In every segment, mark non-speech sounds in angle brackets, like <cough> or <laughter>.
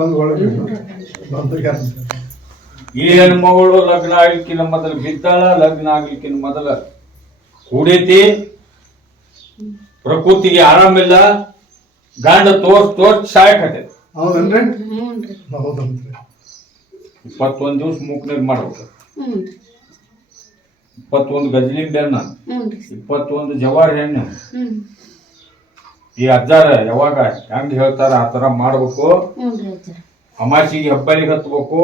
ಬಂದು ಒಳಗೆ ಬಂದು ಈ ಹೆಣ್ಮಗಳು ಲಗ್ನ ಆಗ್ಲಿಕ್ಕಿನ ಮೊದಲು ಬಿದ್ದಾಳ ಲಗ್ನ ಆಗ್ಲಿಕ್ಕಿನ ಮೊದಲ ಕೂಡೈತಿ. ಪ್ರಕೃತಿಗೆ ಆರಾಮಿಲ್ಲ. ಗಂಡ ತೋರ್ಸ್ ತೋರ್ಸ್ ತೋರ್ ಹೌದನ್ರಿ? ಹೌದಂತ್ರಿ ಇಪ್ಪತ್ತೊಂದು ದಿವ್ಸ ಮೂಕ್ನೀರ್ ಮಾಡ್ಬೇಕು. ಇಪ್ಪತ್ತೊಂದು ಗಜ್ಲಿ ಬೆನ್ನ ಇಪ್ಪತ್ತೊಂದು ಜವಾರಿ ಹೆಣ್ಣು. ಈ ಅಜ್ಜಾರ ಯಾವಾಗ ಹೆಂಗ್ ಹೇಳ್ತಾರ ಆ ತರ ಮಾಡ್ಬೇಕು. ಅಮಾಸಿಗೆ ಹಬ್ಬಲಿಗೆ ಹತ್ಬೇಕು.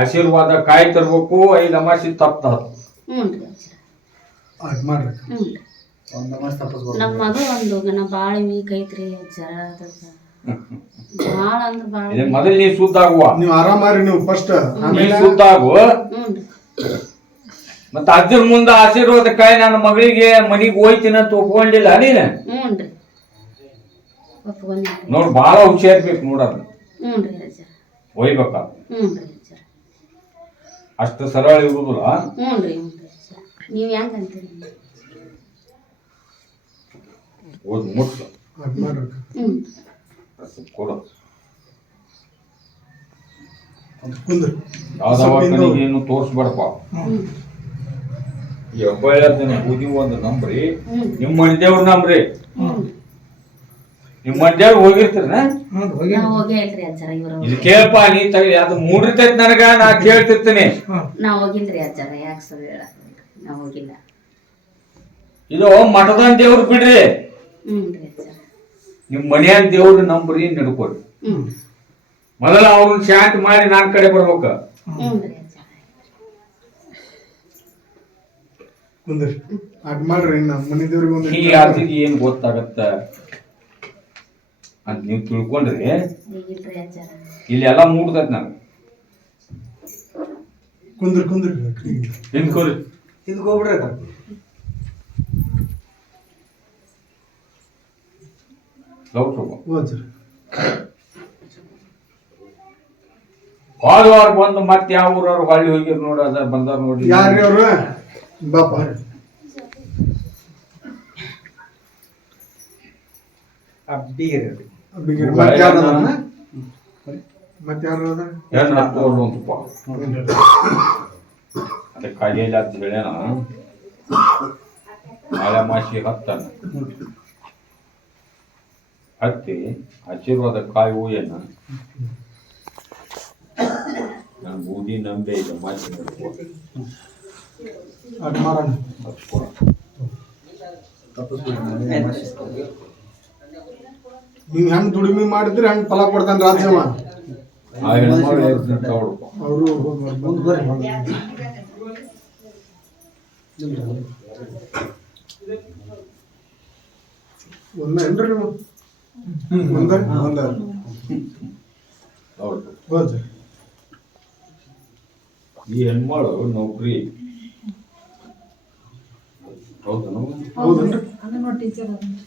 ಆಶೀರ್ವಾದ ಕಾಯಿ ತರ್ಬೇಕು. ಐದು ಅಮಾಸಿ ತಪ್ಪ ನಮ್ಮ ಮಗ ಒಂದು ವೀಕ್ ಐತ್ರಿ ಅಂದ್ರ ಮೊದಲು ನೀ ಶುದ್ಧ ಆಗುವ. ನೀವು ಆರಾಮಾರಿ ನೀವು ಫಸ್ಟ್ ನೀ ಆಮೇಲೆ ಶುದ್ಧ ಆಗು. ಹ್ಞೂನ್ರಿ ಮತ್ತ ಅದ್ರ ಮುಂದ ಆಶೀರ್ವಾದ ಕಾಯಿ ನನ್ನ ಮಗಳಿಗೆ ಮನಿಗೆ ಹೋಯ್ತೀನಿ ಅಂತ ಒಪ್ಕೊಂಡಿಲ್ಲ ನೀನು? ಹ್ಞೂನ್ರಿ ನೋಡ್ ಬಾಳ ಹುಷಾರ್ಬೇಕು ನೋಡೋದು ಹ್ಞೂನ್ರಿ ಒಯ್ಬೇಕ? ಹ್ಞೂನ್ರಿ ಅಷ್ಟು ಸರಳ ಇರುದಿಲ್ಲ? ಹ್ಞೂನ್ರಿ ಹ್ಞೂನ್ರಿ ನೀವು ಹೆಂಗ್ ಅಂತೀರಿ? ಓದ್ ಹ್ಞೂ ಕೊಡು. ತೋರ್ಸ್ಬೇಡಪ್ಪ. ಹ್ಞೂ ಬೂದಿ ಒಂದು ನಂಬ್ರಿ. ನಿಮ್ಮ ಮಂಡ್ಯವ್ರ ನಂಬ್ರಿ. ಹ್ಞೂ ನಿಮ್ಮ ಮಂಡ್ಯವ್ರ ಹೋಗಿರ್ತೀರನ ನಾ ಹೋಗೇ. ಇಲ್ರಿ ಅಜ್ಜಾರ ಇದು ಕೇಳಪ್ಪ ನೀ ತಗ ಅದು ಮೂಡಿರ್ತೈತಿ ನನಗ ನಾ ಕೇಳ್ತಿರ್ತೀನಿ. ನಾ ಹೋಗಿಲ್ರಿ ಅಜ್ಜಾರ ಯಾಕೆ ಸುಳ್ಳು ಹೇಳಕ್ ನಾ ಹೋಗಿಲ್ಲ. ಇದು ಮಠದ ದೇವ್ರು ಬಿಡ್ರಿ. ನಿಮ್ಮ ಮನೆಯ ದೇವ್ರು ನಂಬ್ರಿ ನಡ್ಕೊರಿ. ಹ್ಞೂ ಮೊದಲ ಅವ್ರನ್ನ ಶಾಂತ ಮಾಡಿ ನಾನ್ ಕಡೆ ಬರ್ಬೇಕ ಹ್ಞೂ ರೀ ಅಜ್ಜಾರ ಕುಂದ್ರಿ ಆಯ್ತು ಮಾಡ್ರಿ ನಮ್ಮ ಮನೆ ದೇವ್ರಿಗೆ ಒಂದು ಈ ಆರ್ತಿಗೆ ಏನ್ ಗೊತ್ತಾಗತ್ತ? ಅಂತ ನೀವು ತಿಳ್ಕೊಂಡ್ರಿ. ಇಲ್ಲಿ ಎಲ್ಲಾ ಮೂಡ್ತೈತ್ ನಾನು ಕುಂದ್ರಿ ಕುಂದ್ರಿ. ಹಿಂದ್ಕೋರಿ ಹಿಂದ್ಕೋಬಿಡ್ರಿ ಹೋಗ್ಬಿಡ್ರಿ ಅದ ಲೌಟ್ ಹೋಗು ಹೋದ್ರಿ ಹೋದ ವಾರ ಬಂದು ಮತ್ತೆ ಯಾವ ಊರವ್ರು ಹೊಳ್ಳಿ ಹೋಗಿರ್ ನೋಡ ಅದ ಬಂದಾರ ನೋಡಿ. ಯಾರ್ರಿ ಅವ್ರು? ಬಾಪ ಬಿಗಿರಿ ಮತ್ತೆ ಯಾರು ಅದಾನ? ಮತ್ತೆ ಯಾರು ಅದ ಹೆಣ್ಣು ಹತ್ತೋರು ಅಂತಪ್ಪ ಅದಕ್ಕೆ ಕಾಯಿಲೆ ಅಂತ ಹೇಳ್ಯಾನ ನಾಳೆ ಮಾಸಿ ಹತ್ತಾನ. ಹತ್ತಿ ಆಶೀರ್ವಾದ ಕಾಯಿ ಹೂಯನ್ನ ನಾನು ಬೂದಿ ನಂಬೆ ಇಲ್ಲ ಮಾಸಿ ಆಯ್ತು ಮಾಡೋಣ ನೀವು ಹೆಂಗ್ ದುಡಿಮೆ ಮಾಡಿದ್ರೆ ಹೆಂಗ್ ಫಲ ಕೊಡ್ತಾನ ರಾಜ್ಯವ? ಅವರು ಒಂದ ಏನ್ರಿ ನೀವು? ಒಂದ? ಒಂದ. ತಗೊಳ್ಪ ಹೋದ್ರಿ ಈ ಹೆಣ್ಮಾಳು ನೌಕರಿ.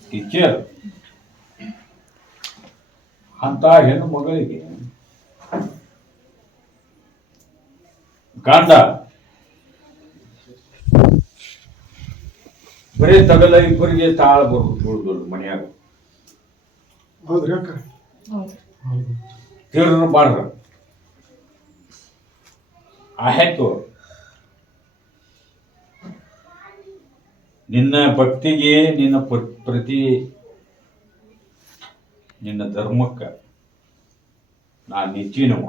ಟೀಚರ್ ಅಂತ ಹೆಣ್ಣು ಮಗಳಿಗೆ ಗಂಡ ಬರೀ ತಗಲ ಇಬ್ಬರಿಗೆ ತಾಳ ಬರುದು ಮನೆಯಾಗ. ತೀರ್ನ ಮಾಡ್ರ ಆಯ್ತು ನಿನ್ನ ಭಕ್ತಿಗೆ ನಿನ್ನ ಪ್ರತಿ ನಿನ್ನ ಧರ್ಮಕ್ಕ ನಾ ನಿಚ್ಚಿನವ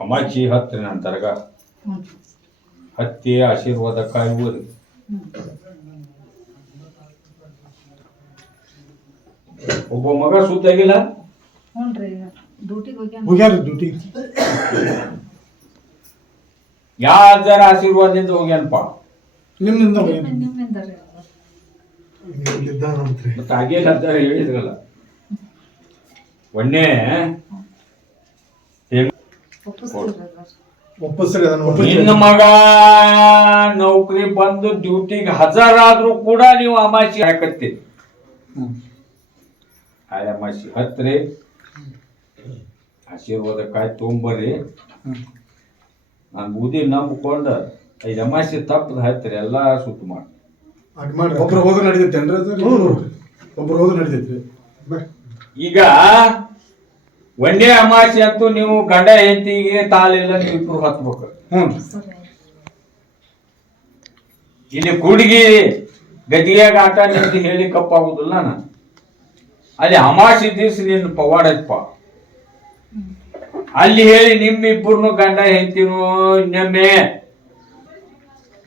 ಅಮಾಚಿ ಹತ್ತಿರ ನನ್ನ ತರಗ ಹತ್ತಿ ಆಶೀರ್ವಾದ ಕಾಯುವುದು. ಒಬ್ಬ ಮಗ ಆಗಿಲ್ಲ? ಡ್ಯೂಟಿಗೆ ಅಜ್ಜರ ಆಶೀರ್ವಾದದಿಂದ ಹೋಗ್ಯಾನಪ್ಪ? ನಿಮ್ಮಿಂದ ಮತ್ತೆ ಹಾಗೆ ಅಜ್ಜಾರ ಹೇಳಿದ್ರಲ್ಲ. ಒಣ್ಣೆ ಒಪ್ಪಸ್ರಿ ನಿನ್ನ ಮಗ ನೌಕರಿ ಬಂದು ಡ್ಯೂಟಿಗೆ ಹಜರಾದ್ರೂ ಕೂಡ ನೀವು ಅಮಾಸಿ ಹಾಕತ್ತೀರಿ ಆ ಅಮಾಸಿ ಹತ್ರಿ. ಆಶೀರ್ವಾದ ಕಾಯಿ ತೊಗೊಂಬರ್ರಿ ನಾನು ಬೂದಿ ನಂಬ್ಕೊಂಡು. ಐದು ಅಮಾಸಿ ತಪ್ಪದ ಹಾಕ್ತಾರೆ ಎಲ್ಲ ಸುತ್ತ ಮಾಡಿ. ಅದ್ ಮಾಡ್ರಿ. ಒಬ್ರು ಹೋದ್ರೆ ನಡಿತೈತೇನ್ರಿ ಅದು? ಹ್ಞೂ ನೋಡ್ರಿ ಒಬ್ರು ಹೋದ್ರೆ ನಡಿತೈತ್ರಿ ಈಗ ಒಂದೇ ಅಮಾಸೆ ಅಂತ ನೀವು ಗಂಡ ಹೆಂಡತಿಗೆ ತಾಳಿಲ್ಲ ನೀವು ಇಬ್ರು ಹತ್ಬೇಕು. ಹ್ಞೂ. ಇಲ್ಲಿ ಕುಡುಗಿ ಗದಿಯಾಗ ಆಟ ನಿಂತು ಹೇಳಿ ಕಪ್ಪಾಗುದಿಲ್ಲ ನಾನು. ಅಲ್ಲಿ ಅಮಾಸೆ ದಿವಸ ನಿನ್ನ ಪವಾಡಪ್ಪ ಅಲ್ಲಿ ಹೇಳಿ ನಿಮ್ಮಿಬ್ಬರನ್ನು ಗಂಡ ಹೆಂಡತಿನೂ ಇನ್ನೊಮ್ಮೆ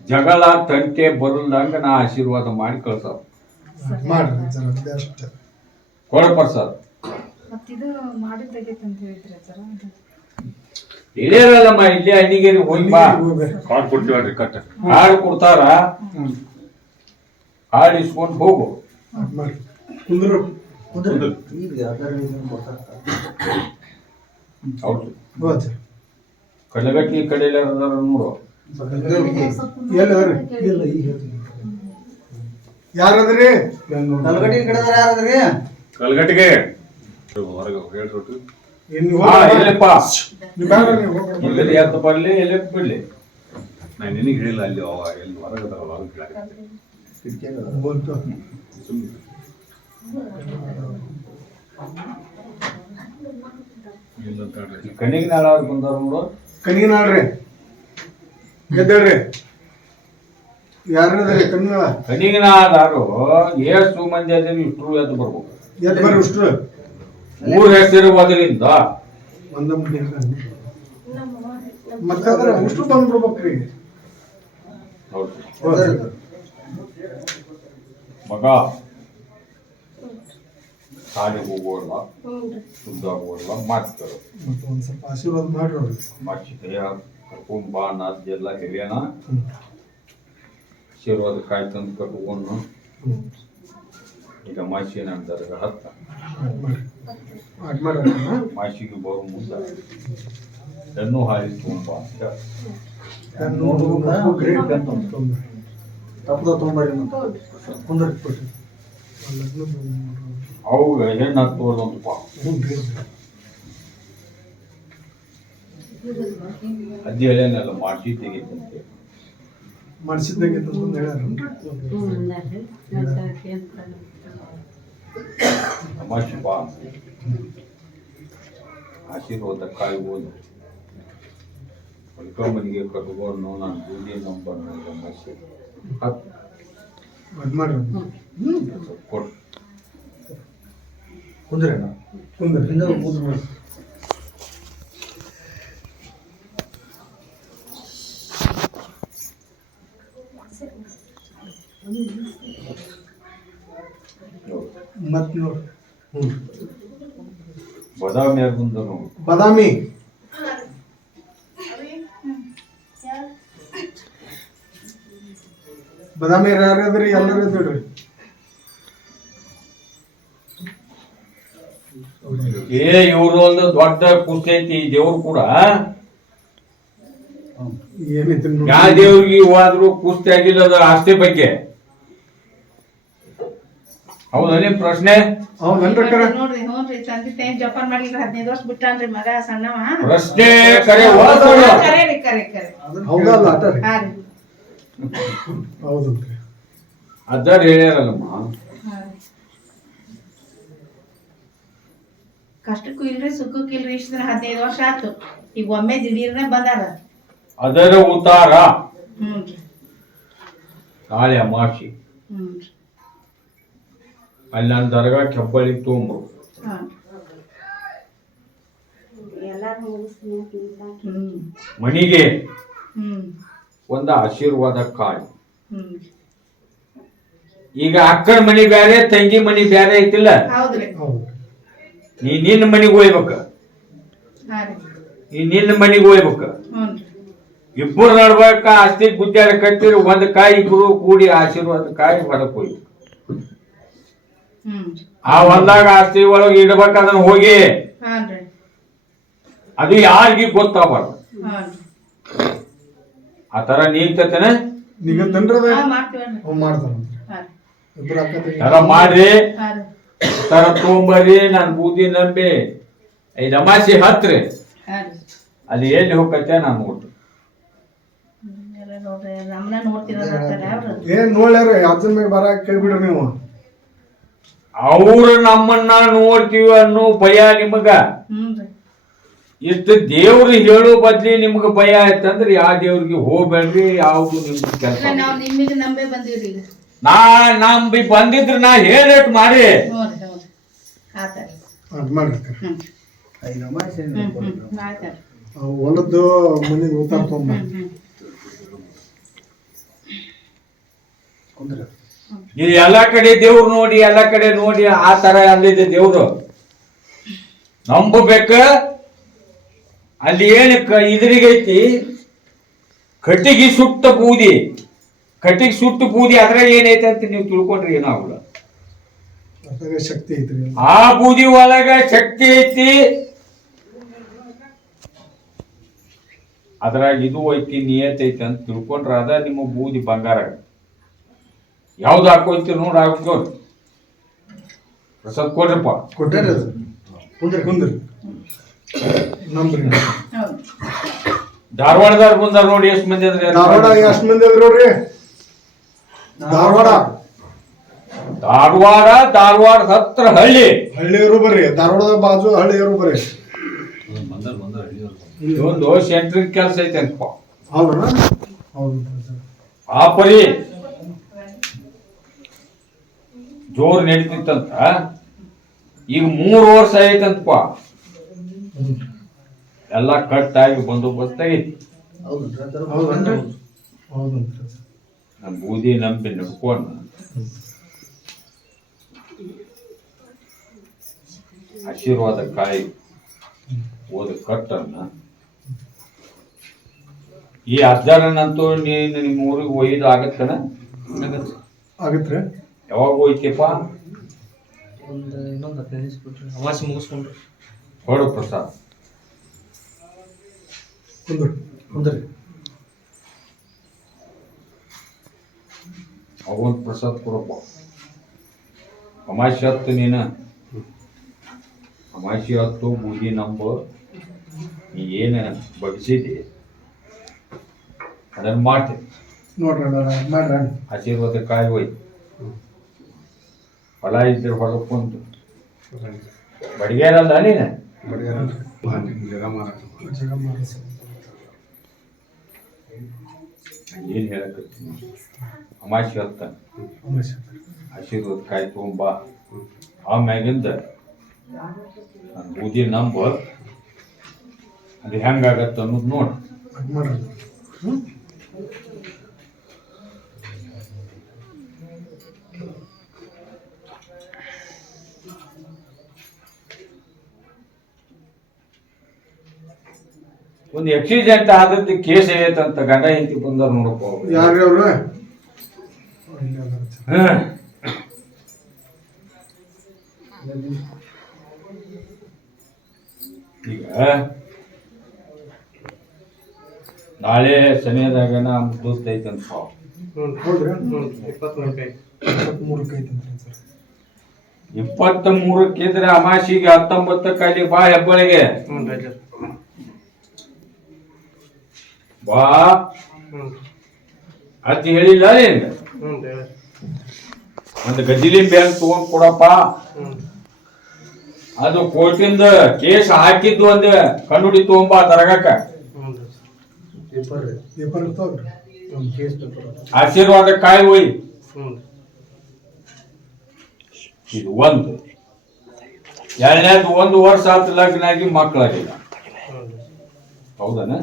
ಜಗಳ ತಂಟೆ ಬರಲ್ದಂಗ ನಾ ಆಶೀರ್ವಾದ ಮಾಡಿ ಕಳ್ಸವ್ ಮಾಡ್ರಿ ಮತ್ತಿದು ಹೇಳಿದ್ರೆ ಸರ್ ಅದು. ಇಳಿಯರಲ್ಲಮ್ಮ ಇಲ್ಲೇ ಅಣ್ಣಿಗೇರಿ ಹೋಗಿ ಬಾ. ಕಾರ್ಡ್ ಕೊಡ್ತೀವಿ ಕಟ್ಟ ಹಾಡು ಕೊಡ್ತಾರ? ಹಾಡು ಇಸ್ಕೊಂಡು ಹೋಗು. ಮಾಡಿ ಕುಂದ್ರು. ಹೌದು. ಕಡಲಗಟ್ಟಿ ಕಡೆಯಲ್ಲಿ ಅದಾರ ನಾಳೆ ಯಾರದ್ರಿ? ಕಲ್ಗಟ್ಟಿಗೆ. ಹೊರಗೆ ಹೇಳ್ಕೊಟ್ಟು. ಇಲ್ಲಿ ಎತ್ತ ಬರ್ಲಿ ಎಲ್ಲಿ ಬಿಡ್ಲಿ. ನಾನು ನಿನಗೆ ಹೇಳಿಲ್ಲ ಅಲ್ಲಿ ಅವ ಎಲ್ಲಿ ಹೊರಗೆ ಕೇಳಕ್ಕೆ ಅಂತ ಹೇಳ್ರಿ. ಕಣಿಗೆ ನಾಳಾದ್ರು ನೋಡು. ಕಣ್ಣಿಗೆ ನಾಳ್ರಿ. ಯಾರದ್ರಿ ಎಷ್ಟು ಮಂದಿ ಅದೇ ಇಷ್ಟು ಎದ್ದು ಬರ್ಬೇಕು. ಎದ್ದು ಬರ್ರಿ ಉಷ್ಟ್ರು ಮೂರು ಹೆಸರು ಅದರಿಂದ ಒಂದ ಮತ್ತೆ ಅದ್ರ ಬಂದ್ಬಿಡ್ಬೇಕ್ರಿ. ಮಗ ಶಾಲೆಗೆ ಹೋಗೋಲ್ಲ ಶುದ್ಧ ಹೋಗೋಲ್ಲ ಮಾಡ್ತಾರೆ ಮತ್ತೆ ಒಂದ್ ಸ್ವಲ್ಪ ಆಶೀರ್ವಾದ ಮಾಡ್ರಿ ಅವ್ರಿಗೆ. ಮಾಡ್ಸಿದ್ರೆ ಕರ್ಕೊಂಡ್ ಬಾ ನಾದ್ದೆಲ್ಲ ಹಿರಿಯನ ಹ್ಮ್. ಆಶೀರ್ವಾದ ಕಾಯಿ ತಂದು ಕಟ್ಕೊಂಡು ಈಗ ಮಾಸಿ ನಂತರ ಹತ್ತ? ಮಾಸಿಗೆ ಬರೋ ಮುಂದೆ ಹೆಣ್ಣು ಹಾರಿ ತುಂಬ ಅಂತ ಅವು ಹೆಣ್ಣು ಹತ್ತುವಲ್ಲೊಂದಪ್ಪ ಹ್ಞೂನ್ರಿ. ಅಜ್ಜಿ ತೆಗಿತಂತೆ ಮಾಡ್ಸಿದ್ದಾಗೆ ತಂದು ಹೇಳ್ಯಾರನ್ರಿ? ಹ್ಞೂ ಅಂದಾರ್ರಿ ಮತ್ತೆ ಅದಕ್ಕೆ ಅಂತ ತಮಾಷೆ ಬಾ ಆಶೀರ್ವಾದ ಕಾಯಿ ಓದು ಮನಿಗೆ ಕಟ್ಕೊಂಡು ನಾನು ಬೂದಿ ನಂಬರ್ ಸಮಸ್ಯೆ ಹತ್ತು ಅದ್ ಕುಂದ್ರೆ ಕೊಟ್ಟು ಕುಂದ್ರಿ ಕುಂದ್ರಿ ಮತ್ ನೋಡ್ರಿ ಹ್ಞೂ ಬದಾಮಿ ಬಾದಾಮಿ. ಬಾದಾಮಿ ಯಾರ್ಯಾದ್ರಿ ಎಲ್ಲರೂ ಇದ್ದಿಡ್ರಿ ಏ ಇವ್ರು ಒಂದು ದೊಡ್ಡ ಕುಸ್ತಿ ಐತಿ ಈ ದೇವ್ರು ಕೂಡ. ಯಾವ ದೇವ್ರಿಗೆ ಹೋದ್ರು ಕುಸ್ತಿ ಆಗಿಲ್ಲ ಅದು ಆಸ್ತಿ ಬಗ್ಗೆ. ಹೌದನೇ ಪ್ರಶ್ನೆ? ಹೌದನ್ರಿ ನೋಡ್ರಿ ಹ್ಞೂನ್ರಿ ತಂದೆ ತಾಯಿ ಜೋಪಾನ ಮಾಡ್ಲಿಲ್ಲ ಹದಿನೈದು ವರ್ಷ ಬಿಟ್ಟಾನ್ರಿ ಮಗ ಸಣ್ಣವ. ಪ್ರಶ್ನೆ ಕರೆ ಒಳಗೊಡು. ಕರೆ ರೀ ಕರೆ ಕರೆ ಹೌದಲ್ಲ ಆಟ ರೀ? ಹಾ ರೀ. ಹೌದಲ್ರಿ ಅದಾರ ಹೇಳ್ಯಾರಲ್ಲಮ್ಮ. ಹಾ ರೀ. ಕಷ್ಟಕ್ಕೂ ಇಲ್ರಿ ಸುಖಕ್ಕೂ ಇಲ್ರಿ ಇಷ್ಟ ದಿನ ಹದಿನೈದು ವರ್ಷ ಆತು ಈಗ ಒಮ್ಮೆ ದಿಢೀರ್ನೆ ಬಂದಾರ. ಅದರ ಉತ್ತಾರ. ಹ್ಮ್ ನಾಳೆ ಅಮಾಸಿ ಅಲ್ಲಿ ನನ್ನ ದರ್ಗಾ ಕೆಬ್ಬಳಿ ತೊಗೊಂಬರು ಮಣಿಗೆ ಒಂದು ಆಶೀರ್ವಾದ ಕಾಯಿ. ಈಗ ಅಕ್ಕನ ಮನಿ ಬ್ಯಾರೆ ತಂಗಿ ಮನಿ ಬ್ಯಾರೆ ಐತಿಲ್ಲ? ನೀ ನಿನ್ನ ಮನಿಗೆ ಹೋಗ್ಬೇಕ. ನೀ ನಿನ್ನ ಮನಿಗೆ ಹೋಗ್ಬೇಕ. ಇಬ್ಬರು ನಡ್ಬೇಕ ಆಸ್ತಿ ಗುದ್ದಾಡ ಕಟ್ಟಿರು ಒಂದ್ ಕಾಯಿ ಇಬ್ಬರು ಕೂಡಿ ಆಶೀರ್ವಾದ ಕಾಯಿ ಹೊರಕ್ ಹ್ಮ್ ಆ ಹೊಲ್ದಾಗ ಆಸ್ತಿ ಒಳಗೆ ಇಡ್ಬೇಕ ಅದನ್ನ ಹೋಗಿ ಅದು ಯಾರಿಗೆ ಗೊತ್ತಾಗಬಾರ್ದು. ಆ ತರ ನೀತೇನೆ ಅದ ತರ ಮಾಡ್ರಿ. ತರ ತೊಗೊಂಬರ್ರಿ ನಾನ್ ಬೂದಿ ನಂಬಿ. ಐದು ಅಮಾಸಿ ಹತ್ರಿ. ಅಲ್ಲಿ ಎಲ್ಲಿ ಹೋಗತ್ತೆ ನಾನು ನೋಡ್ರಿ. ನೋಡ್ತೀರ ಏನ್ ನೋಡ್ಯಾರ ಅಜ್ಜನ ಮೇಲೆ ಬರ ಕೈ ಬಿಡ್ರಿ ನೀವು. ಅವ್ರು ನಮ್ಮನ್ನ ನೋಡ್ತೀವಿ ಅನ್ನೋ ಭಯ ನಿಮಗ? ಹ್ಞೂನ್ರಿ ಇಷ್ಟು ದೇವ್ರು ಹೇಳೋ ಬದ್ಲಿ ನಿಮ್ಗೆ ಭಯ ಆಯ್ತಂದ್ರೆ ಯಾವ ದೇವ್ರಿಗೆ ಹೋಗ್ಬೇಡ್ರಿ ಯಾವ್ದು ನಿಮ್ಗೆ ಕೆಲಸ ನಾವು ನಿಮಗೆ ನಂಬೇ ಬಂದೀವ್ರಿ ಈಗ. ನಾ ನಂಬಿ ಬಂದಿದ್ರೆ ನಾ ಹೇಳಟ್ ಮಾಡಿ. ಹ್ಞೂ ರೀ ಹ್ಞೂ ರೀ. ಆತ ರೀ ಅದ್ ಮಾಡ್ರಿ ಅಕ್ಕ. ಹ್ಞೂ ಹ್ಞೂ ಹ್ಞೂ ಆ ಹೊಲದ್ದು ಮನೆಗೆ ಊಟ ತೊಗೊಂಬ ಹ್ಞೂ ಈ ಎಲ್ಲಾ ಕಡೆ ದೇವ್ರು ನೋಡಿ ಎಲ್ಲ ಕಡೆ ನೋಡಿ ಆ ತರ ಅಲ್ಲಿದೆ ದೇವ್ರು. ನಂಬಬೇಕ? ಅಲ್ಲಿ ಏನು ಕ- ಇದ್ರಿಗೈತಿ? ಕಟ್ಟಿಗೆ ಸುಟ್ಟ ಬೂದಿ. ಕಟ್ಟಿಗೆ ಸುಟ್ಟು ಬೂದಿ ಅದ್ರ ಏನೈತೆ ಅಂತ ನೀವು ತಿಳ್ಕೊಂಡ್ರಿ ಏನಾಗಲ್ಲ ಶಕ್ತಿ ಐತ್ರಿ. ಆ ಬೂದಿ ಒಳಗ ಶಕ್ತಿ ಐತಿ. ಅದ್ರಾಗ ಇದು ಐತಿ ನಿಯತ್ ಐತಿ ಅಂತ ತಿಳ್ಕೊಂಡ್ರ ಅದ ನಿಮ್ಮ ಬೂದಿ ಬಂಗಾರ. ಯಾವ್ದು ಹಾಕೋಯ್ತಿ ನೋಡಿ ಹಾಕೋ ಪ್ರಸಾದ್ ಕೊಡ್ರಪ್ಪ. ಕೊಟ್ಟಾರ ಅದು. ಕುಂದ್ರಿ ಕುಂದ್ರಿ. ನಂಬ್ರಿ. ಹೌದು ಧಾರವಾಡದವ್ರು ಬಂದಾರ ನೋಡಿ ಎಷ್ಟು ಮಂದಿ ಅಂದ್ರೆ ಧಾರವಾಡ ಎಷ್ಟು ಮಂದಿ ಅದ್ರಿ ನೋಡ್ರಿ? ಧಾರವಾಡ. ಧಾರವಾಡ ಧಾರವಾಡ ಹತ್ರ ಹಳ್ಳಿ. ಹಳ್ಳಿಯರು ಬರ್ರಿ. ಧಾರವಾಡದ ಬಾಜು ಹಳ್ಳಿಯರು ಬರ್ರಿ. ಒಂದು ಸೆಂಟ್ರಿಕ್ ಸೆಂಟ್ರಿಂಗ್ ಕೆಲಸ ಐತೆ ಅಪ್ಪ ಹೌದಾ ಹೌದು ಆ ಪರಿ ಜೋರ್ ನಡೀತಿತ್ತಂತ, ಈಗ ಮೂರು ವರ್ಷ ಐತಂತಪ್ಪ ಎಲ್ಲ ಕಟ್ ಆಗಿ ಬಂದೋಬಸ್ತ್ ಆಗೈತಿ. ನಮ್ಮ ಬೂದಿ ನಂಬಿ ನಡ್ಕೊಂಡು ಆಶೀರ್ವಾದ ಕಾಯಿ ಓದ ಕಟ್ಟನ್ನ. ಈ ಅಜ್ಜಾರನಂತೂ ನೀನು ನಿಮ್ಮ ಊರಿಗೆ ಒಯ್ದು ಆಗತ್ತನ? ಆಗತ್ರಿ ಯಾವಾಗ ಹೋಯ್ತಿಪ್ಪ ಒಂದು ಇನ್ನೊಂದು ಹದಿನೈದು ದಿವಸ ಬಿಟ್ರಿ ಅಮಾಸೆ ಮುಗಿಸ್ಕೊಂಡ್ರಿ. ಹೊಡು ಪ್ರಸಾದ್. ಕುಂದ್ರಿ ಕುಂದ್ರಿ. ಅವನ್ ಪ್ರಸಾದ್ ಕೊಡಪ್ಪ. ಅಮಾಶಿ ಹತ್ತು ನೀನ. ಅಮಾಶಿ ಹತ್ತು ಬೂದಿ ನಂಬ ನೀ ಏನು ಬಗ್ಸಿದಿ? ಅದನ್ನ ಮಾಡ್ತೀನಿ ನೋಡ್ರಿ ಮಾಡ್ರಿ ಆಶೀರ್ವಾದ ಕಾಯಿ ಹೋಯ್ತು ಹೊಲ ಇದ್ರೆ ಹೊಲ ಕುಂತು ಬಡಿಗೇರಲ್ಲ ನೀನು? ಏನು ಹೇಳಕತ್ತೀನಿ ಅಮಾಶಿ ಹತ್ತ. ಆಶೀರ್ವಾದ ಕಾಯಿ ತೊಗೊಂಬ ಆಮ್ಯಾಗಿಂದ ನನ್ನ ಬೂದಿ ನಂಬ. ಅದು ಹೆಂಗಾಗತ್ತೆ ಅನ್ನೋದು ನೋಡಿ. ಒಂದು ಆಕ್ಸಿಡೆಂಟ್ ಆದದ್ದು ಕೇಸ್ ಐತಂತ ಗಂಡ ಹೆಂಡತಿ ಬಂದವ್ರ ನೋಡಪ್ಪ ಅವ್ರು. ಹ್ಮ್. ಈಗ ನಾಳೆ ಸಮಯದಾಗ ನಮ್ಮ ದೋಸ್ತ ಐತಂತ ಸರ್ ಇಪ್ಪತ್ತ ಮೂರಕ್ಕಿದ್ರೆ ಅಮಾಸಿಗೆ ಹತ್ತೊಂಬತ್ತಕ್ಕೆ ಅಲ್ಲಿ ಬಾ ಹೆಬ್ಬಳಿಗೆ. ಬಾ ಅತಿ ಹೇಳಿಲ್ಲ ಹೇಳಿ ಒಂದು ಗಜ್ಜಿಲಿ ಬ್ಯಾಂಕ್ ತಗೊಂಡ್ ಕೊಡಪ್ಪ. ಅದು ಕೋರ್ಟಿಂದ ಕೇಸ್ ಹಾಕಿದ್ದು ಒಂದು. ಕಣ್ಣುಡಿ ತಗೊಂಬ ತರಗಕ್ಕ. ಆಶೀರ್ವಾದ ಕಾಯಿ ಹೋಯ್. ಇದು ಒಂದು. ಎರಡನೇದು ಒಂದು ವರ್ಷ ಆತ ಲಗ್ನ ಆಗಿ ಮಕ್ಕಳಾಗಿಲ್ಲ. ಹೌದನ?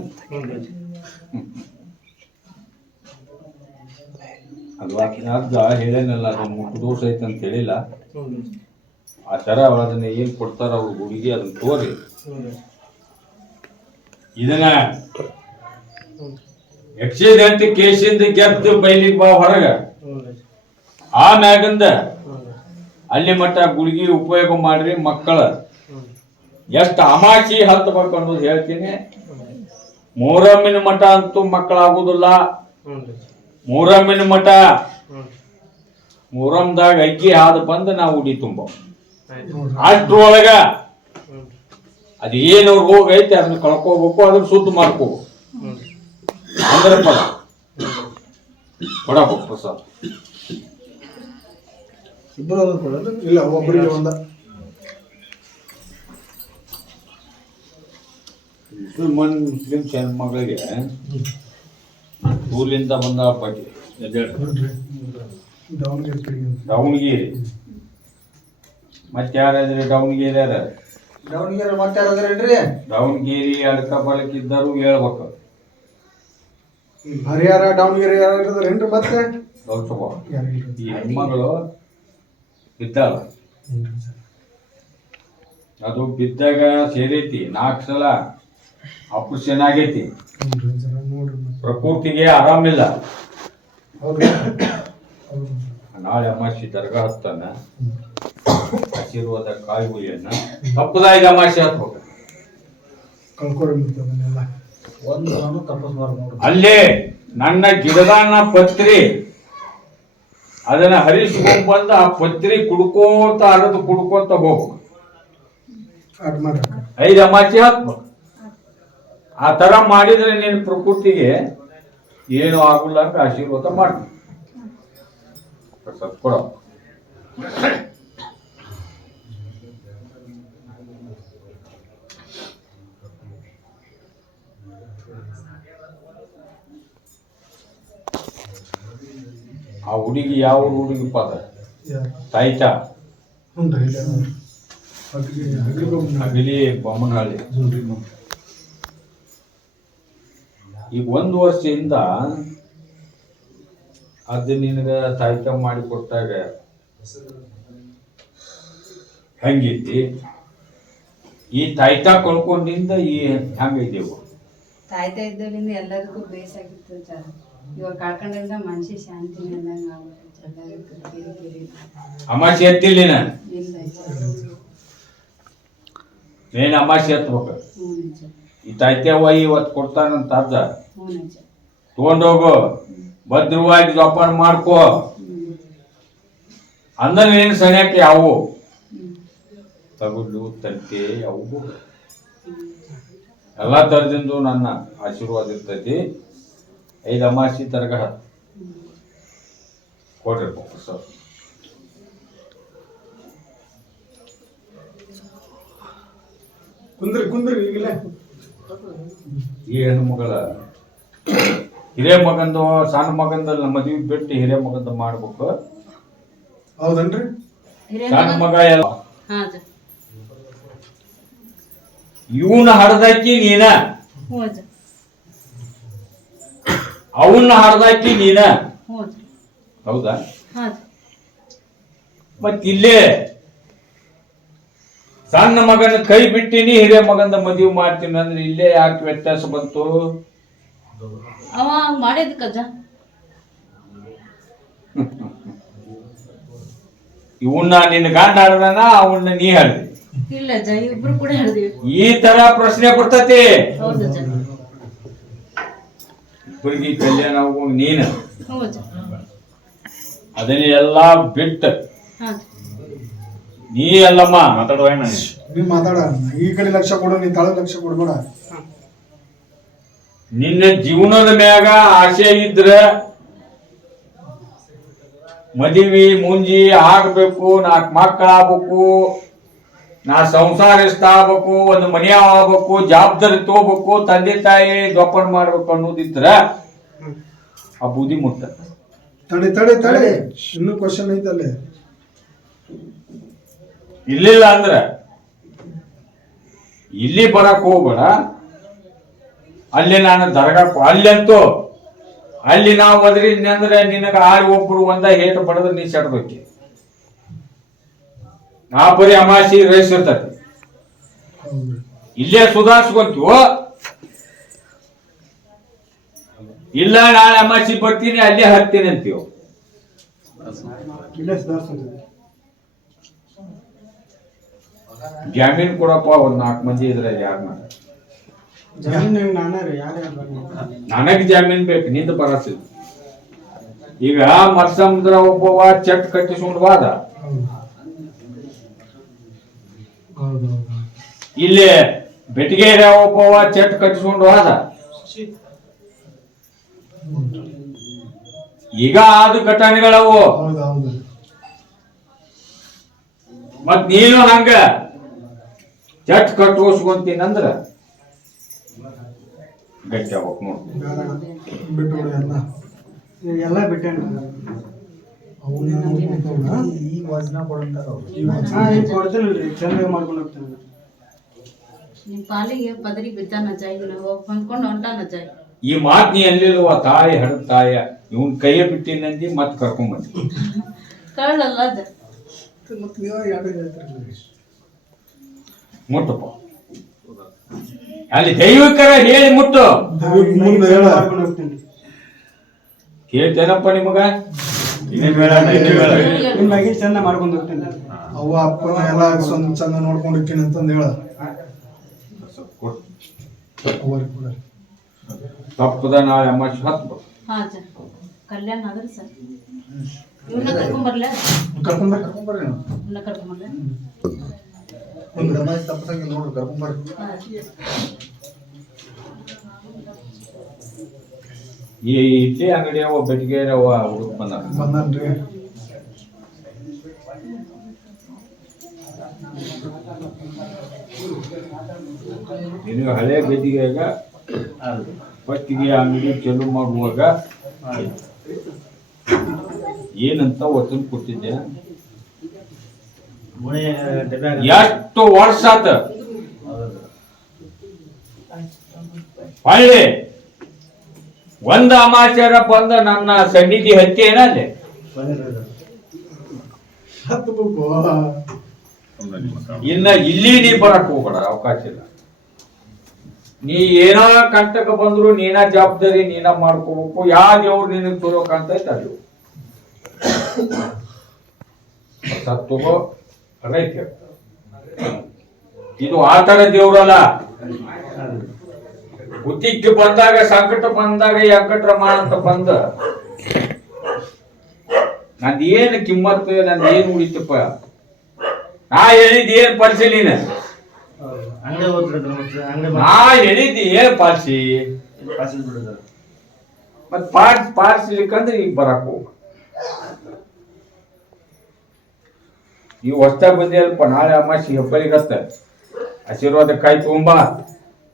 ಅದು ಅರ್ಧ ಹೇಳೇನಲ್ಲ ಅದು ಮುಟ್ಟು ದೋಷ ಐತೆ ಅಂತ ಹೇಳಿಲ್ಲ. ಆ ಥರ ಅದನ್ನ ಏನು ಕೊಡ್ತಾರ ಅವ್ರ ಹುಡುಗಿ ಅದನ್ನ ತೋರಿ. ಇದನ್ನ ಎಕ್ಸಿಡೆಂಟ್ ಕೇಸಿಂದ ಗೆದ್ದು ಬೈಲಿಗೆ ಬಾ ಹೊರಗ. ಆ ರೀ ಅಲ್ಲಿ ಮಟ್ಟ ಗುಳಿಗೆ ಉಪಯೋಗ ಮಾಡ್ರಿ ಮಕ್ಕಳ. ಎಷ್ಟು ಅಮಾಚಿ ಹತ್ತಬೇಕು ಅನ್ನೋದು ಹೇಳ್ತೀನಿ. ಮೂರಮ್ಮಿನ ಮಠ ಅಂತೂ ಮಕ್ಕಳಾಗುದಿಲ್ಲ. ಮೂರಮ್ಮಿನ ಮಠ. ಮೂರಮ್ದಾಗ ಅಕ್ಕಿ ಹಾದು ಬಂದು ನಾವು ಉಡಿ ತುಂಬ. ಅಷ್ಟ್ರೊಳಗ ಅದೇನು ಅದು ಏನು ರೋಗ ಐತೆ ಅದನ್ನ ಕಳ್ಕೋಬೇಕು ಅದನ್ನ ಸುದ್ದ ಮಾಡ್ಕೋಬೇಕು ಅಂದ್ರೆ ಪದ. ಕೊಡಬೇಕು ಪ್ರಸಾದ್. ಇಬ್ಬರು ಇಲ್ಲ ಒಬ್ಬರಿಗೆ ಒಂದ. ಮುಸಲ್ಮಾನ್ ಮುಸ್ಲಿಮ್ಸ್ ಹೆಣ್ಮಗಳಿಗೆ ಊರಿಂದ ಬಂದ ಬಗ್ಗೆ ದಾವಣಗೆರೆ. ಮತ್ತೆ ಯಾರಾದ್ರಿ ದಾವಣಗೆರೆ ಯಾರ ದಾವಣಗೆರೆ ಮತ್ತೆ ಯಾರಾದ್ರೇನ್ರಿ ದಾವಣಗೆರೆ ಅಡ್ಕ ಬಳಕಿದ್ದರು ಹೇಳ್ಬೇಕು ಹರಿಹರ ದಾವಣಗೆರೆ ಯಾರು ಇರೋದ್ರೇನ್ರಿ ಮತ್ತೆ? ಗೌತಮ. ಈ ಹೆಣ್ಮಗಳು ಬಿದ್ದಾಳ ಅದು ಬಿದ್ದಾಗ ಸೇರೈತಿ ನಾಲ್ಕು ಸಲ ಆಪರೇಷನ್ ಆಗೈತಿ. ಸರ್ ಪ್ರಕೃತಿಗೆ ಆರಾಮಿಲ್ಲ ನಾಳೆ ಅಮಾಸಿ ದರ್ಗಾ ಹತ್ತಾನ ಆಶೀರ್ವಾದ ಕಾಯಿ ಹುಲಿಯನ್ನ ತಪ್ಪದಾಗಿ ಅಮಾಸಿ ಹತ್ಬೇಕು ಅಲ್ಲೇ ನನ್ನ ಗಿಡದಾನ ಪತ್ರಿ. ಅದನ್ನ ಹರಿಸ್ಕೊಂಡ್ ಬಂದು ಆ ಪತ್ರಿ ಕುಡ್ಕೋತ ಅರದು ಕುಡ್ಕೋತ ಹೋಗ್ಬೇಕು ಐದು ಅಮಾಚಿ ಹಾಕ್ಬೇಕು ಆ ತರ ಮಾಡಿದ್ರೆ ನಿನ್ನ ಪ್ರಕೃತಿಗೆ ಏನು ಆಗುಲ್ಲ ಅಂತ ಆಶೀರ್ವಾದ ಮಾಡಿ ಕೊಡ. ಆ ಹುಡುಗಿ ಯಾವ ಹುಡುಗಿ ಪದ? ಯಾರು ತಾಯ್ತಾ. ಅಗ್ಲಿ ಅಗ್ಲಿ ಬೊಮ್ಮನ ಅಗಲಿ ಬೊಮ್ಮನಹಳ್ಳಿ. ಈಗ ಒಂದು ವರ್ಷದಿಂದ ಅದು ನಿನಗೆ ತಾಯ್ತ ಮಾಡಿ ಕೊಟ್ಟಾಗ ಹೆಂಗಿದ್ದಿ? ಈ ತಾಯ್ತ ಕಳ್ಕೊಂಡಿಂದ ಈ ಹೆಂಗಿದ್ದೇವು? ತಾಯ್ತಾ ಇದ್ದಲ್ಲಿಂದ ಎಲ್ಲದಕ್ಕೂ ಬೇಸಾಗಿತ್ತು ಸರ್. ಇವಾಗ ಕಳ್ಕೊಂಡ್ರಿಂದ ಮನುಷ್ಯ ಶಾಂತಿ ಅಮಾಸೆ ಸರ್. ಮೇನ್ ಅಮಾಸೆ ಸರ್. ಈ ತಾಯ್ತವ್ವ ಇವತ್ತು ಕೊಡ್ತಾನಂತ ಅರ್ಧ ತಗೊಂಡೋಗು ಭದ್ರವಾಗಿ ಜೋಪಾನ ಮಾಡ್ಕೋ. ಹ್ಞೂ ಅಂದ್ರೆ ನೀನು ಸರಿಯಾಕೆ ಯಾವು? ಹ್ಞೂ ತಗುಲು ತಟ್ಟೆ ಅವು ಎಲ್ಲ ಥರದಿಂದ ನನ್ನ ಆಶೀರ್ವಾದ ಇರ್ತೈತಿ. ಐದು ಅಮಾಸಿ ತರಗ ಕೊಟ್ಟಿರ್ಬೇಕು ಸರ್ ಕುಂದ್ರಿ ಕುಂದ್ರಿ ಈಗಲೇ. ಈ ಹೆಣ್ಣು ಮಗಳ ಹಿರಿಯ ಮಗಂದು ಸಣ್ಣ ಮಗಂದ ಮದುವೆ ಬಿಟ್ಟು ಹಿರಿಯ ಮಗಂದ ಮಾಡ್ಬೇಕು. ಹೌದನ್ರಿ? ಸಣ್ಣ ಮಗ ಎಲ್ಲ. ಇವನ ಹಡ್ದಾಕಿ ನೀನ. ಅವನ್ನ ಹಡ್ದಾಕಿ ನೀನ. ಹೌದಾ? ಮತ್ತಿಲ್ಲೇ ಸಣ್ಣ ಮಗನ ಕೈ ಬಿಟ್ಟಿನಿ ಹಿರಿಯ ಮಗಂದ ಮದುವೆ ಮಾಡ್ತೀನಿ ಅಂದ್ರೆ ಇಲ್ಲೇ ಯಾಕೆ ವ್ಯತ್ಯಾಸ ಬಂತು? ಅವ ಹಂಗೆ ಮಾಡಿದ ಕಜ್ಜ. ಇವನ್ನ ನಿನ್ನ ಗಾಂಡ ಹಡ್ದಾನ ಅವನ್ನ ನೀ ಹೇಳಿ ಇಲ್ಲ ಅಜ್ಜ ಇಬ್ರು ಕೂಡ ಹಿಡ್ದೀವಿ. ಈ ತರ ಪ್ರಶ್ನೆ ಬರ್ತತಿ. ಹೌದು ಅಜ್ಜ. ಇಬ್ಬರಿಗೆ ಕಲ್ಯಾಣ ಆಗುವಂಗ ನೀನು. ಹೌದು ಅದನ್ನೆಲ್ಲ ಬಿಟ್ಟು ಹಾಂ ನೀ ಅಲ್ಲಮ್ಮ ಮಾತಾಡುವ ನೀ ಮಾತಾಡ ಈ ಕಡೆ ಲಕ್ಷ ಕೊಡು ನೀ ತಳ ಲಕ್ಷ ಕೊಡ್ಬೇಡ. ನಿನ್ನ ಜೀವನದ ಮ್ಯಾಗ ಆಸೆ ಇದ್ರ ಮದುವೆ ಮುಂಜಿ ಆಗ್ಬೇಕು ನಾಲ್ಕು ಮಕ್ಕಳಾಗಬೇಕು ನಾ ನಾ ಇಷ್ಟ ಆಗ್ಬೇಕು ಒಂದು ಮನೆ ಆಗ್ಬೇಕು ಜವಾಬ್ದಾರಿ ತಗೋಬೇಕು ತಂದೆ ತಾಯಿ ಜೋಪಾನ ಮಾಡ್ಬೇಕು ಅನ್ನೋದಿದ್ರ ಆ ಬುದ್ಧಿ ಮುಟ್ಟ. ತಡೆ ತಡೆ ತಡೆ. ಇನ್ನೂ ಕ್ವಶನ್ ಐತಲ್ಲೇ. ಇರ್ಲಿಲ್ಲ ಅಂದ್ರ ಇಲ್ಲಿ ಬರಕ್ ಹೋಗ್ಬೇಡ. ಅಲ್ಲಿ ನಾನು ದರ್ಗಾ ಅಲ್ಲಂತೂ ಅಲ್ಲಿ ನಾವು ಒದ್ರಿ ಅಂದ್ರೆ ನಿನಗ ಆರು ಒಬ್ರು ಒಂದ ಹೇಟ್ ಬಡದ್ರೆ ನೀ ಚಡ್ಬೇಕಿ ಆ ಪರಿ ಅಮಾಸಿ ರೈಸಿರ್ತತಿ ಇಲ್ಲೇ ಸುಧಾರಿಸ್ಕೊಂತೀವೋ? ಇಲ್ಲ, ನಾಳೆ ಅಮಾಸಿ ಬರ್ತೀನಿ, ಅಲ್ಲೇ ಹತ್ತೀನಿ ಅಂತೀವ್? ಜಾಮೀನ್ ಕೊಡಪ್ಪ ಒಂದ್ ನಾಲ್ಕು ಮಂದಿ ಇದ್ರೆ ಯಾರೇ ನನಗೆ ಜಾಮೀನ್ ಬೇಕು ನಿಂದ ಬರಸಿದ ಈಗ ಮತ್ಸಮುದ್ರ ಒಬ್ಬವ ಚಟ್ ಕಟ್ಟಿಸ್ಕೊಂಡು ಬಾದ ಇಲ್ಲಿ ಬೆಟ್ಟಿಗೆ ಒಬ್ಬವ ಚಟ್ ಕಟ್ಟಿಸ್ಕೊಂಡು ಹೋದ. ಈಗ ಆದ ಘಟನೆಗಳವು. ಹೌದು ಹೌದು. ಮತ್ ನೀನು ಹಂಗ ಚೆಟ್ ಅಂದ್ರ ಗಟ್ಟಿ ಆಗ್ಬೇಕು ಬಿಟ್ಟು ಎಲ್ಲ ವಚನ ಕೊಡಂತಾರ ಈ ವಚನ ಕೊಡ್ತೇನಲ್ರಿ ಚಂದ ಮಾಡ್ಕೊಂಡು ಹೋಗ್ತೇನೆ. ಪಾಲಿಗೆ ಪದರಿ ಬಿದ್ದಾನ ಹೊಂದ್ಕೊಂಡು ಹೊಂಟಾನ ಈ ಮಾತ್ ನೀ ಅಲ್ಲಿಲ್ವ ತಾಯಿ ಹಡ ತಾಯ? ಇವನ್ ಕೈಯ ಬಿಟ್ಟಿನಂದಿ ಮತ್ ಕರ್ಕೊಂಡ್ ಬಂದಿ. <laughs> ಕಳ್ಳಲ್ಲ ಅದು. ಮತ್ತೆ ನೀವು ಯಾಕೆ ಹೇಳ್ತಿರ್ಲಿ ಮುಟ್ಟಪ್ಪ ಅಲ್ಲಿ ದೈವಿಕರ ಹೇಳಿ ಮುಟ್ಟು. ಮುಂದೆ ಹೇಳ ಮಾಡ್ಕೊಂಡು ಹೋಗ್ತೇನೆ ಕೇಳ್ತೇನಪ್ಪ ನಿಮಗ ಚಂದ ಮಾಡ್ಕೊಂಡು ಹೋಗ್ತೇನೆ. ಅವ್ವ ಅಪ್ಪನ ಎಲ್ಲ ಸ್ವಂತ ಚಂದ ನೋಡ್ಕೊಂಡಿರ್ತೀನಿ ಅಂತಂದು ಹೇಳ. ತಪ್ಪದ ನಾಳೆ ಅಮ್ಮ ಹತ್ತು ಕಲ್ಯಾಣ ಆದ್ರೆ ಸರ್. ಒಂದು ರಮೇಶ್ ತಪ್ಪಸಂಗೆ ನೋಡ್ರಿ ಕರ್ಕೊಂಬರ್ರಿ ಹಾ ಈ ಇಡ್ಲಿ ಅಂಗಡಿ ಅವ ಬೆಟ್ಟಿಗೆ ಅವ ಹುಡುಕ್ ಬಂದ. ಬಂದನ್ರಿ. ಇದು ಹಳೆ ಬೆಟ್ಟಿಗೆಗ ಪಟ್ಟಿಗೆ ಅಂಗಡಿ ಚಲೋ ಮಾಡುವಾಗ ಏನಂತ ಒತ್ತನ್ನು ಕೊಟ್ಟಿದ್ದೆ. ಎಷ್ಟು ವರ್ಷ ಆತ? ಹೊಳ್ಳಿ. ಒಂದ್ ಅಮಾಚಾರ ಬಂದ ನನ್ನ ಸನ್ನಿಧಿ ಹತ್ತಿ ಏನಲ್ಲಿ ಇನ್ನ ಇಲ್ಲಿ ನೀ ಬರಕ್ ಹೋಗ್ಬೇಡ ಅವಕಾಶ ಇಲ್ಲ. ನೀ ಏನೋ ಕಂಟಕ ಬಂದ್ರು ನೀನ ಜವಾಬ್ದಾರಿ ನೀನ ಮಾಡ್ಕೋಬೇಕು ಯಾ ದೇವ್ರು ನಿನಗೆ ಚಲೋ ಅಂತ ಅದು. ಸತ್ತುಗೋ. ರೈತ ಇದು ಆ ತರ ದೇವ್ರಲ್ಲ. ಬುದ್ಧಿಗೆ ಬಂದಾಗ ಸಂಕಟ ಬಂದಾಗ ವೆಂಕಟರಮಣ ಅಂತ ಬಂದ. ನಂದು ಏನು ಕಿಮ್ಮತ್ತು ನಂದು ಏನು ಉಳಿತಪ್ಪ? ನಾ ಹೇಳಿದ್ ಏನ್ ಪಾಲಿಸಿ ನೀನು? ನಾ ಹೇಳಿದ್ ಏನ್ ಪಾಲಿಸಿ? ಮತ್ ಪಾರ್ಸ್ ಪಾಲಿಸ್ಲಿಕ್ಕಂದ್ರೆ ಈಗ ಬರಕ್ ಹೋಗ ನೀವು ಬಂದಿ ಅಲ್ಪ ನಾಳೆ ಅಮಾಸಿ ಹೆಬ್ಬಲಿಗತ್ತ ಆಶೀರ್ವಾದ ಕಾಯಿ ತೊಗೊಂಬಾ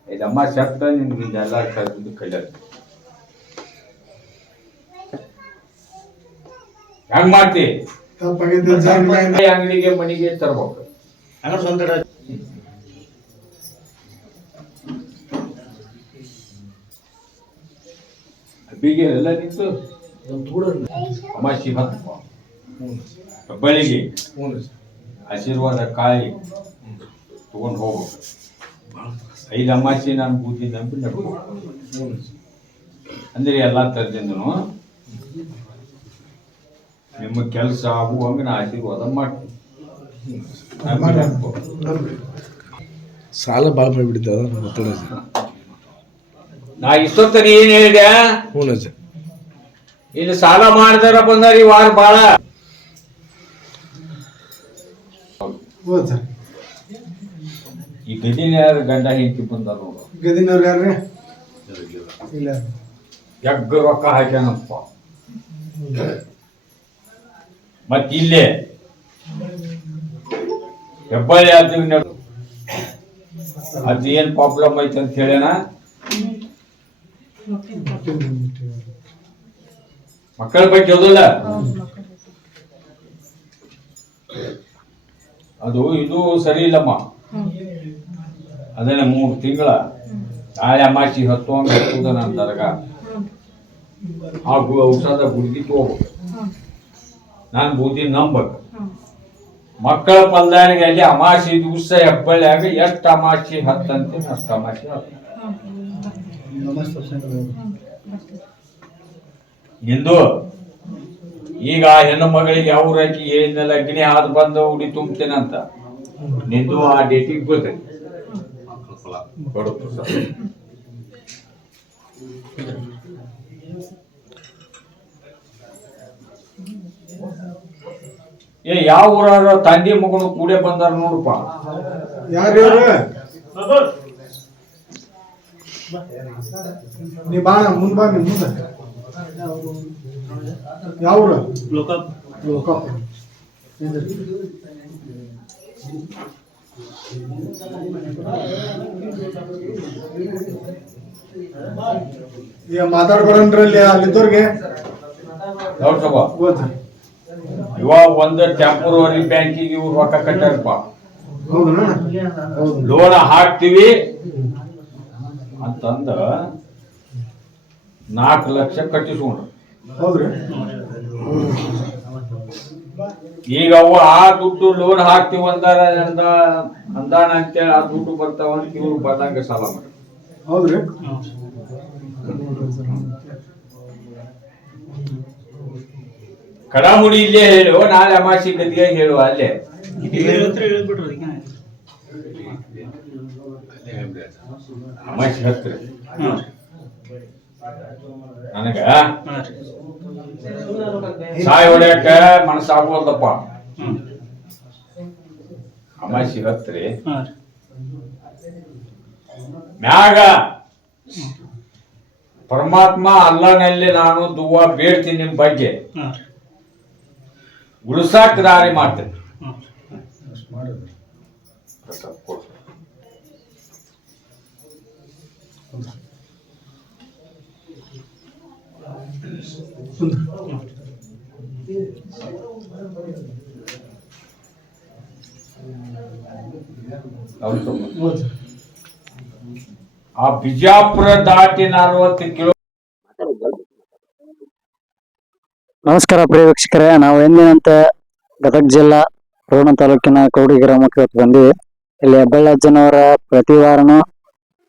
ಇದು ಅಮಾಸಿ ಹತ್ತ ನಿಮ್ಗೆ ಎಲ್ಲ ಕಲ್ತಿದ್ದು ಕೈಲ ಹೆಂಗ್ ಮಾಡ್ತಿ? ಅಂಗಡಿಗೆ ಮನೆಗೆ ತರ್ಬೇಕು. ಇಡ- ಎಲ್ಲ ನಿಂತು. ಅಮಾಸಿ ಹತ್ತು ಹೆಬ್ಬಳಿಗೆ ರೀ. ಆಶೀರ್ವಾದ ಕಾಯಿ ತಗೊಂಡು ಹೋಗ್ಬೇಕು ಐದು ಅಮಾಸಿ ನಾನು ಬೂದಿ ನಂಬಿ ನಡ್ಬೇಕು ಅಂದ್ರೆ ಎಲ್ಲ ಥರದಿಂದನು ನಿಮ್ಮ ಕೆಲಸ ಆಗುವ ನಾ ಆಶೀರ್ವಾದ ಮಾಡ್ತೀನಿ. ಸಾಲ ಭಾಳ ಮಾಡಿಬಿಟ್ಟಿದ್ದ ಗೊತ್ತಿಲ್ಲ ನಾ ಇಷ್ಟೊತ್ತರಿ ಏನು ಹೇಳಿದೆ? ಹ್ಞೂ ಸರ್ ಇಲ್ಲಿ ಸಾಲ ಮಾಡಿದಾರ ಬಂದಾರ ಈ ವಾರ ಬಾಳ. ಹೌದು ಸರ್. ಈ ಗದಿನ ಯಾರು ಗಂಡ ಹೆಂಡತಿ ಬಂದಾರ ನೋಡು. ಗದಿನವ್ರು ಯಾರ್ರಿ? ಇಲ್ಲ. ಜಗ್ಗ ರೊಕ್ಕ ಹಾಕ್ಯಾನಪ್ಪ. ಮತ್ ಇಲ್ಲೇ. ಹೆಬ್ಬಳ್ಳಿ ಆದ್ವಿ ಅದು ಏನು ಪ್ರಾಬ್ಲಮ್ ಐತೆ ಅಂತ ಹೇಳ್ಯಾನ? ಮಕ್ಕಳ ಬಗ್ಗೆ ಓದಲ್ಲ? ಅದು ಇದು ಸರಿ ಇಲ್ಲಮ್ಮ. ಅದನ್ನ ಮೂರು ತಿಂಗಳ ನಾಳೆ ಅಮಾಸಿ ಹತ್ತು ಹಂಗ ಹತ್ತದ ನನ್ನ ದರ್ಗ. ಆ ಔಷಧ ಗುಡ್ಗಿ ತಗೋಬೇಕು ನಾನು ಬೂದಿ ನಂಬಕ್. ಮಕ್ಕಳ ಪಲ್ದಾನಿಗೆ ಅಲ್ಲಿ ಅಮಾಸಿ ದಿವಸ ಹೆಬ್ಬಳ್ಳಿಯಾಗ ಎಷ್ಟು ಅಮಾಸಿ ಹತ್ತಂತೀನಿ ಅಷ್ಟು ಅಮಾಸಿ ಹತ್ತು. ನಿಂದು ಈಗ ಆ ಹೆಣ್ಣು ಮಗಳಿಗೆ ಅವ್ರ ಹಾಕಿ ಏನೆಲ್ಲ ಅಗ್ನಿ ಆದ್ ಬಂದು ಉಡಿ ತುಂಬ್ತೇನಂತ ನಿಂದು ಆ ಡೇಟಿಗೆ ಬೀಳ್ತೈತಿ ಏ ಯಾವ ಊರ ತಂದೆ ಮಗಳು ಕೂಡೆ ಬಂದಾರ ನೋಡಪ್ಪ. ನೀ ಬಾ ಮುಂದ್ ಬಾ ನೀ ಮುಂದೆ ಯಾವ್ರು? ಲೋಕಲ್. ಲೋಕಾಪ್ ಈಗ ಮಾತಾಡ್ಬಾರನ್ರಲ್ಲಿ ಅಲ್ಲಿದ್ದವ್ರಿಗೆ ನೋಡ್ ಸಭಾ ಹೋದ್. ಸರ್ ಇವಾಗ ಒಂದು ಟೆಂಪರರಿ ಬ್ಯಾಂಕಿಗೆ ಇವ್ರು ರೊಕ್ಕ ಕಟ್ಟಾರಪ್ಪ ಲೋನ್ ಹಾಕ್ತಿವಿ. ಅಂತಂದ ನಾಲ್ಕು ಲಕ್ಷ ಕಟ್ಟಿಸ್ಕೊಂಡ್ರು. ಹೌದ್ರಿ? ಈಗ ಅವ ಆ ದುಡ್ಡು ಲೋನ್ ಹಾಕ್ತಿವಿ ಅಂದಾರ ಅಂದ ಅಂದಾನ ಅಂತೇಳಿ ಆ ದುಡ್ಡು ಬರ್ತಾವ ಅಂತ ಇವ್ರು ಬಂದಂಗ ಸಾಲ ಮಾಡಿ ಹೌದ್ರಿ? ಕಡಾಮುಡಿ ಇಲ್ಲೇ ಹೇಳು ನಾಳೆ ಅಮಾಸಿ ಗದ್ಗೆ ಹೇಳು ಅಲ್ಲೇ. ಅಮಾಸಿ ಹತ್ರ. ನನಗ ಸಾಯ್ ಹೊಡ್ಯಾಕ ಮನಸ್ಸಾಗ್ಬೋದಪ್ಪ ಅಮಾಸಿ ಹತ್ರಿ. ಮ್ಯಾಗ ಪರಮಾತ್ಮ ಅಲ್ಲನಲ್ಲಿ ನಾನು ದುವ್ವ ಬೇಡ್ತೀನಿ ನಿಮ್ ಬಗ್ಗೆ. ಉಳಿಸಾಕ್ ದಾರಿ ಮಾಡ್ತೇನೆ ಸರ್ ಆ ಬಿಜಾಪುರ ದಾಟಿ ನಲವತ್ತು ಕಿಲೋ ನಮಸ್ಕಾರ ಪ್ರಿಯ ವೀಕ್ಷಕರೇ, ನಾವು ಎಂದಿನಂತೆ ಗದಗ ಜಿಲ್ಲಾ ರೋಣ ತಾಲೂಕಿನ ಕೌಡಿ ಗ್ರಾಮಕ್ಕೆ ಇವತ್ತು ಬಂದಿವಿ. ಇಲ್ಲಿ ಹೆಬ್ಬಳ್ಳಜ್ಜನವರ ಪ್ರತಿ ವಾರನೂ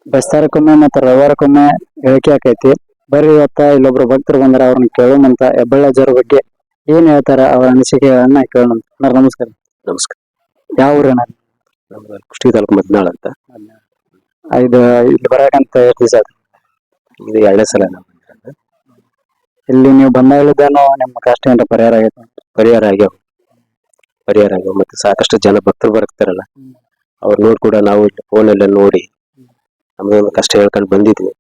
ಬಸ್ತಾರಕ್ಕೊಮ್ಮೆ ಮತ್ತು ರವಿವಾರಕ್ಕೊಮ್ಮೆ ಹೇಳಿಕೆ ಆಕೈತಿ ಬರ್ರಿ ಇವತ್ತ ಇಲ್ಲೊಬ್ರು ಭಕ್ತರು ಬಂದ್ರೆ ಅವ್ರನ್ನ ಕೇಳೋಣಂತ ಹೆಬ್ಬಳ್ಳಾಜರ ಬಗ್ಗೆ ಏನ್ ಹೇಳ್ತಾರ ಅವ್ರ ಅನಿಸಿಕೆಗಳನ್ನ ಕೇಳೋಣ ನಮಸ್ಕಾರ. ನಮಸ್ಕಾರ. ಯಾವ ಊರ ಕುಷ್ಟಿ ಕುಷ್ಟಗಿ ತಾಲೂಕು ಮದ್ನಾಳ್ ಅಂತ. ಇದು ಇಲ್ಲಿ ಬರಕಂತ ಹೇಳ್ತೀವಿ ಇದು ಎರಡನೇ ಸಲ ನಾವು ಬಂದಿರೋದು. ಇಲ್ಲಿ ನೀವು ಬಂದಾಗಲಿದ್ದಾನು ನಿಮ್ಮ ಕಷ್ಟ ಏನಾರ ಪರಿಹಾರ ಆಗೈತೆ? ಪರಿಹಾರ ಆಗ್ಯಾವ. ಪರಿಹಾರ ಆಗ್ಯಾವ. ಮತ್ತೆ ಸಾಕಷ್ಟು ಜನ ಭಕ್ತರು ಬರ್ತಾರಲ್ಲ ಅವ್ರು ನೋಡಿ ಕೂಡ ನಾವು ಇಲ್ಲಿ ಫೋನಲ್ಲೇ ನೋಡಿ ನಮ್ದೊಂದು ಕಷ್ಟ ಹೇಳ್ಕೊಂಡು ಬಂದಿದ್ವಿ.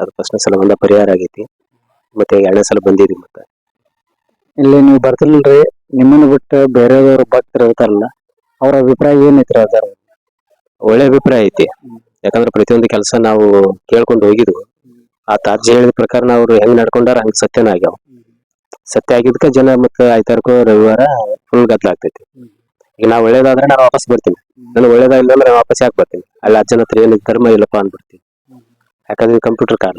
ಅದು ಫಸ್ಟ್ನೇ ಸಲ ಬಂದ ಪರಿಹಾರ ಆಗೈತಿ. ಮತ್ತೆ ಎರಡನೇ ಸಲ ಬಂದಿದ್ವಿ ಮತ್ತೆ. ಇಲ್ಲಿ ನೀವು ಬರ್ತಿಲ್ರಿ ನಿಮ್ಮನ್ನ ಬಿಟ್ಟು ಬೇರೆಯವರು ಭಕ್ತರು ಇರ್ತಾರಲ್ಲ ಅವ್ರ ಅಭಿಪ್ರಾಯ ಏನೈತ್ರಿ ಅದಾರ? ಒಳ್ಳೆ ಅಭಿಪ್ರಾಯ ಐತಿ. ಯಾಕಂದ್ರೆ ಪ್ರತಿಯೊಂದು ಕೆಲಸ ನಾವು ಕೇಳ್ಕೊಂಡು ಹೋಗಿದ್ವು. ಆ ತಾಜಿ ಹೇಳಿದ ಪ್ರಕಾರ ನಾವು ಅವ್ರು ಹೆಂಗ್ ನಡ್ಕೊಂಡಾರ ಹಂಗ ಸತ್ಯನ ಆಗ್ಯಾವ. ಸತ್ಯ ಆಗಿದ್ಕ ಜನ ಮತ್ತೆ ಆಯ್ತಾರ್ಕೋ ರವಿವಾರ ಫುಲ್ ಗದ್ಲ ಆಗ್ತೈತಿ. ಈಗ ನಾವು ಒಳ್ಳೇದಾದ್ರೆ ನಾನು ವಾಪಸ್ ಬರ್ತೀನಿ. ನಾನು ಒಳ್ಳೇದಾಗಿಲ್ಲ ಅಂದ್ರೆ ನಾನು ವಾಪಸ್ ಯಾಕೆ ಬರ್ತೀನಿ? ಅಲ್ಲಿ ಅಜ್ಜನ ಹತ್ರ ಏನಿದ್ ಧರ್ಮ ಇಲ್ಲಪ್ಪ ಅಂದ್ಬಿಡ್ತೀನಿ. ಯಾಕಂದ್ರೆ ಕಂಪ್ಯೂಟರ್ ಕಾಲ.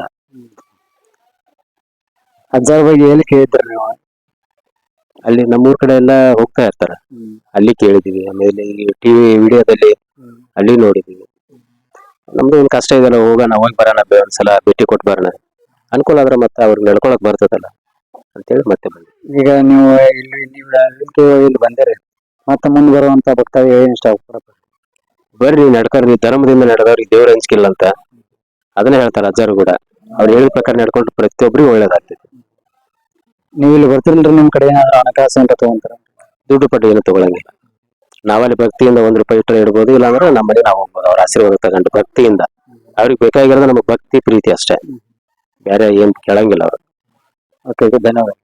ಅಜ್ಜಾರ ಬಗ್ಗೆ ಎಲ್ಲಿ ಕೇಳಿದ್ರಿ ನೀವು? ಅಲ್ಲಿ ನಮ್ಮೂರ್ ಕಡೆ ಎಲ್ಲ ಹೋಗ್ತಾ ಇರ್ತಾರ. ಅಲ್ಲಿ ಕೇಳಿದೀವಿ ಆಮೇಲೆ ಈ ಟಿವಿ ವಿಡಿಯೋದಲ್ಲಿ ಅಲ್ಲಿ ನೋಡಿದೀವಿ. ನಮ್ದು ಏನು ಕಷ್ಟ ಇದೆಲ್ಲ ಹೋಗೋಣ ಹೋಗಿ ಬರೋಣ ಒಂದ್ಸಲ ಭೇಟಿ ಕೊಟ್ಟು ಬರೋಣ. ಅನುಕೂಲ ಆದ್ರೆ ಮತ್ತೆ ಅವ್ರಿಗೆ ನಡ್ಕೊಳಕ್ ಬರ್ತದಲ್ಲ ಅಂತೇಳಿ ಮತ್ತೆ ಬಂದ್ವಿ ಈಗ ನೀವು ಇಲ್ಲಿ ನೀವು ಇಲ್ಲಿ ಇಲ್ಲಿ ಬಂದಿರಿ ಮತ್ತೆ ಮುಂದೆ ಬರುವಂತ ಭಕ್ತಾದಿಗಳು ಏನು ಇಷ್ಟ ಬರ್ರಿ ನಡ್ಕರ್ರಿ ಧರ್ಮದಿಂದ ನಡೆದವ್ರಿಗೆ ದೇವ್ರ ಹಂಚ್ಕಿಲ್ಲ ಅಂತ. ಅದನ್ನ ಹೇಳ್ತಾರೆ ಅಜ್ಜರು ಕೂಡ. ಅವ್ರು ಹೇಳಿದ ಪ್ರಕಾರ ನಡ್ಕೊಂಡು ಪ್ರತಿಯೊಬ್ಬರಿಗೂ ಒಳ್ಳೇದಾಗ್ತೈತಿ. ನೀವು ಇಲ್ಲಿ ಬರ್ತಿರಲ್ರಿ ನಿಮ್ ಕಡೆ ಏನಾದ್ರು ಹಣಕಾಸು ಅಂತ ತಗೊಂತಾರ? ದುಡ್ಡು ಪಟ್ಟು ಏನು ತಗೊಳಂಗಿಲ್ಲ. ನಾವಲ್ಲಿ ಭಕ್ತಿಯಿಂದ ಒಂದ್ ರೂಪಾಯಿ ಇಟ್ಟರೆ ಇಡ್ಬೋದು ಇಲ್ಲಾಂದ್ರೆ ನಮ್ಮ ಮನೆ ನಾವು ಹೋಗ್ಬೋದು ಅವ್ರ ಆಶೀರ್ವಾದ ತಗೊಂಡು ಭಕ್ತಿಯಿಂದ. ಅವ್ರಿಗೆ ಬೇಕಾಗಿರೋದು ನಮಗೆ ಭಕ್ತಿ ಪ್ರೀತಿ ಅಷ್ಟೇ. ಬೇರೆ ಏನ್ ಕೇಳಂಗಿಲ್ಲ ಅವರು. ಓಕೆ ಧನ್ಯವಾದ.